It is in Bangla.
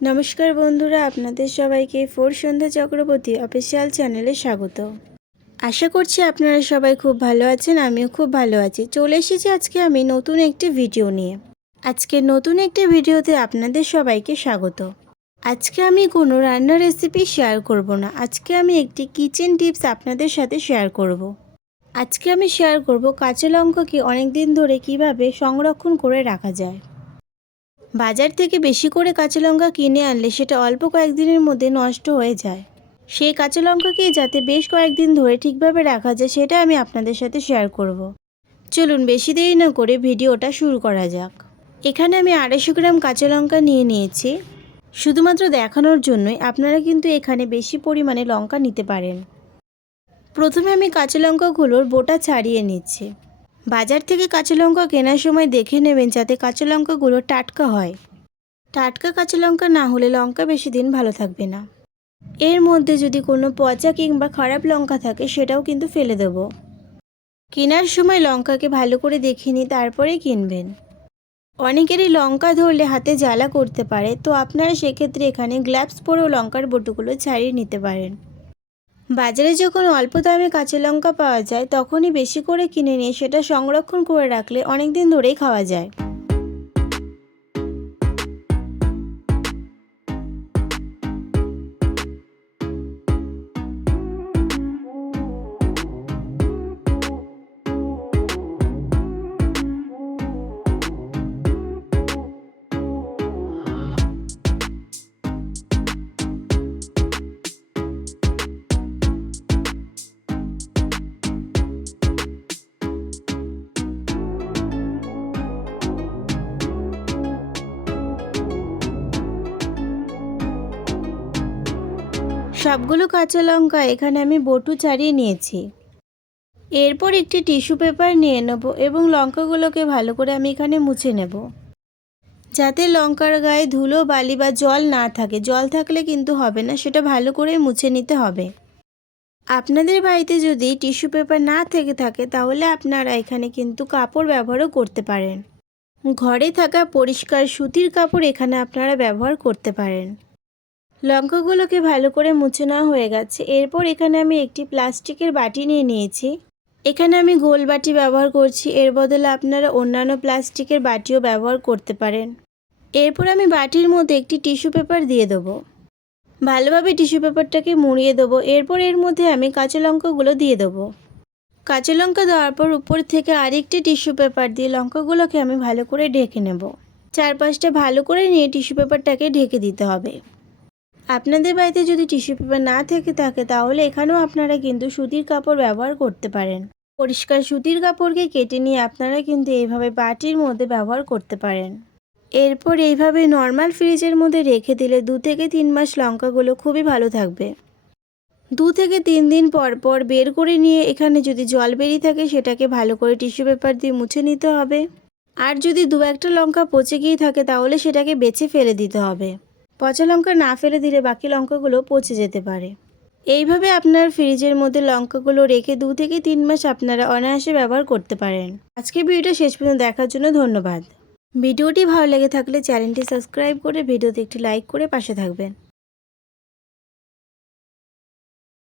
নমস্কার বন্ধুরা, আপনাদের সবাইকে ফোর সন্ধ্যা চক্রবর্তী অফিসিয়াল চ্যানেলে স্বাগত। আশা করছি আপনারা সবাই খুব ভালো আছেন। আমিও খুব ভালো আছি। চলে এসেছি আজকে আমি নতুন একটি ভিডিও নিয়ে। আজকে নতুন একটি ভিডিওতে আপনাদের সবাইকে স্বাগত। আজকে আমি কোনো রান্নার রেসিপি শেয়ার করব না। আজকে আমি একটি কিচেন টিপস আপনাদের সাথে শেয়ার করব। আজকে আমি শেয়ার করব কাঁচা লঙ্কাকে অনেক দিন ধরে কিভাবে সংরক্ষণ করে রাখা যায়। বাজার থেকে বেশি করে কাঁচা লঙ্কা কিনে আনলে সেটা অল্প কয়েকদিনের মধ্যে নষ্ট হয়ে যায়। সেই কাঁচা লঙ্কাকে যাতে বেশ কয়েকদিন ধরে ঠিকভাবে রাখা যায় সেটা আমি আপনাদের সাথে শেয়ার করব। চলুন বেশি দেরি না করে ভিডিওটা শুরু করা যাক। এখানে আমি 250 গ্রাম কাঁচা লঙ্কা নিয়ে নিয়েছি। শুধুমাত্র দেখানোর জন্যই, আপনারা কিন্তু এখানে বেশি পরিমাণে লঙ্কা নিতে পারেন। প্রথমে আমি কাঁচা লঙ্কাগুলোর বোটা ছাড়িয়ে নিচ্ছি। বাজার থেকে কাঁচা লঙ্কা কেনার সময় দেখে নেবেন যাতে কাঁচা লঙ্কাগুলো টাটকা হয়। টাটকা কাঁচা লঙ্কা না হলে লঙ্কা বেশি দিন ভালো থাকবে না। এর মধ্যে যদি কোনো পচা কিংবা খারাপ লঙ্কা থাকে সেটাও কিন্তু ফেলে দেব। কেনার সময় লঙ্কাকে ভালো করে দেখে নিই, তারপরে কিনবেন। অনেকেরই লঙ্কা ধরলে হাতে জ্বালা করতে পারে, তো আপনারা সেক্ষেত্রে এখানে গ্লাভস পরেও লঙ্কার বটুগুলো ছাড়িয়ে নিতে পারেন। বাজারে যখন অল্প দামে কাঁচা লঙ্কা পাওয়া যায় তখনই বেশি করে কিনে নিয়ে সেটা সংরক্ষণ করে রাখলে অনেক দিন ধরেই খাওয়া যায়। সবগুলো কাঁচা লঙ্কা এখানে আমি বটু ছাড়িয়ে নিয়েছি। এরপর একটি টিস্যু পেপার নিয়ে নেব এবং লঙ্কাগুলোকে ভালো করে আমি এখানে মুছে নেব, যাতে লঙ্কার গায়ে ধুলো বালি বা জল না থাকে। জল থাকলে কিন্তু হবে না, সেটা ভালো করে মুছে নিতে হবে। আপনাদের বাড়িতে যদি টিস্যু পেপার না থেকে থাকে তাহলে আপনারা এখানে কিন্তু কাপড় ব্যবহারও করতে পারেন। ঘরে থাকা পরিষ্কার সুতির কাপড় এখানে আপনারা ব্যবহার করতে পারেন। লঙ্কাগুলোকে ভালো করে মুছে নেওয়া হয়ে গেছে। এরপর এখানে আমি একটি প্লাস্টিকের বাটি নিয়ে নিয়েছি। এখানে আমি গোল বাটি ব্যবহার করছি, এর বদলে আপনারা অন্যান্য প্লাস্টিকের বাটিও ব্যবহার করতে পারেন। এরপর আমি বাটির মধ্যে একটি টিস্যু পেপার দিয়ে দেবো। ভালোভাবে টিস্যু পেপারটাকে মুড়িয়ে দেবো। এরপর এর মধ্যে আমি কাঁচা লঙ্কাগুলো দিয়ে দেবো। কাঁচা লঙ্কা দেওয়ার পর উপর থেকে আরেকটি টিস্যু পেপার দিয়ে লঙ্কাগুলোকে আমি ভালো করে ঢেকে নেব। চারপাশটা ভালো করে নিয়ে টিস্যু পেপারটাকে ঢেকে দিতে হবে। আপনাদের বাড়িতে যদি টিস্যু পেপার না থেকে থাকে তাহলে এখানেও আপনারা কিন্তু সুতির কাপড় ব্যবহার করতে পারেন। পরিষ্কার সুতির কাপড়কে কেটে নিয়ে আপনারা কিন্তু এইভাবে বাটির মধ্যে ব্যবহার করতে পারেন। এরপর এইভাবে নর্মাল ফ্রিজের মধ্যে রেখে দিলে 2 থেকে 3 মাস লঙ্কাগুলো খুবই ভালো থাকবে। 2 থেকে 3 দিন পর পর বের করে নিয়ে এখানে যদি জল বেরিয়ে থাকে সেটাকে ভালো করে টিস্যু পেপার দিয়ে মুছে নিতে হবে। আর যদি 2-1টা লঙ্কা পচে গিয়ে থাকে তাহলে সেটাকে বেছে ফেলে দিতে হবে। পচা লঙ্কা না ফেলে দিলে বাকি লঙ্কাগুলো পচে যেতে পারে। এইভাবে আপনার ফ্রিজের মধ্যে লঙ্কাগুলো রেখে 2 থেকে 3 মাস আপনারা অনায়াসে ব্যবহার করতে পারেন। আজকের ভিডিওটা শেষ পর্যন্ত দেখার জন্য ধন্যবাদ। ভিডিওটি ভালো লেগে থাকলে চ্যানেলটি সাবস্ক্রাইব করে ভিডিওতে একটি লাইক করে পাশে থাকবেন।